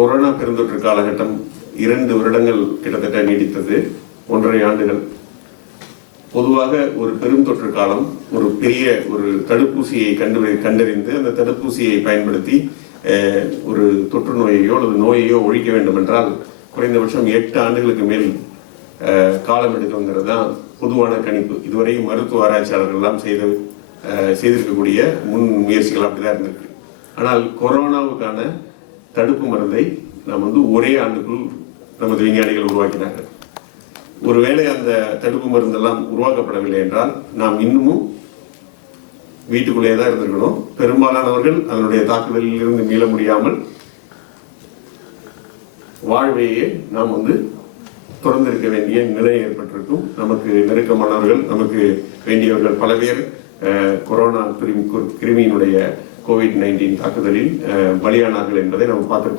Corona பெருந்தொற்று காலகட்டம் 2 வருடங்கள் கிட்டத்தட்ட நீடித்தது, 1.5 ஆண்டுகள். பொதுவாக ஒரு பெருந்தொற்று காலம் ஒரு பெரிய ஒரு தடுப்பூசியை கண்டறிந்து அந்த தடுப்பூசியை பயன்படுத்தி ஒரு தொற்று நோயையோ அல்லது நோயையோ ஒழிக்க வேண்டும் என்றால் குறைந்தபட்சம் 8 ஆண்டுகளுக்கு மேல் காலம் எடுக்குங்கிறது தான் பொதுவான கணிப்பு. இதுவரை மருத்துவ ஆராய்ச்சியாளர்கள் எல்லாம் செய்திருக்கக்கூடிய முன் முயற்சிகள் அப்படிதான் இருந்திருக்கு. ஆனால் கொரோனாவுக்கான தடுப்பு மருந்தை நாம் ஒரே ஆண்டுக்குள் நமது விஞ்ஞானிகள் உருவாக்கினார்கள். ஒருவேளை அந்த தடுப்பு மருந்தெல்லாம் உருவாக்கப்படவில்லை என்றால் நாம் இன்னமும் வீட்டுக்குள்ளேயே தான் இருந்திருக்கணும். பெரும்பாலானவர்கள் அதனுடைய தாக்குதலில் இருந்து மீள முடியாமல் வாழ்வையே நாம் தொடர்ந்திருக்க வேண்டிய நிலை ஏற்பட்டிருக்கும். நமக்கு நெருக்கமானவர்கள், நமக்கு வேண்டியவர்கள் பல பேர் கொரோனா கிருமியினுடைய COVID-19 தாக்குதலில் பலியானார்கள் என்பதை நாம் பார்த்திருக்கோம்.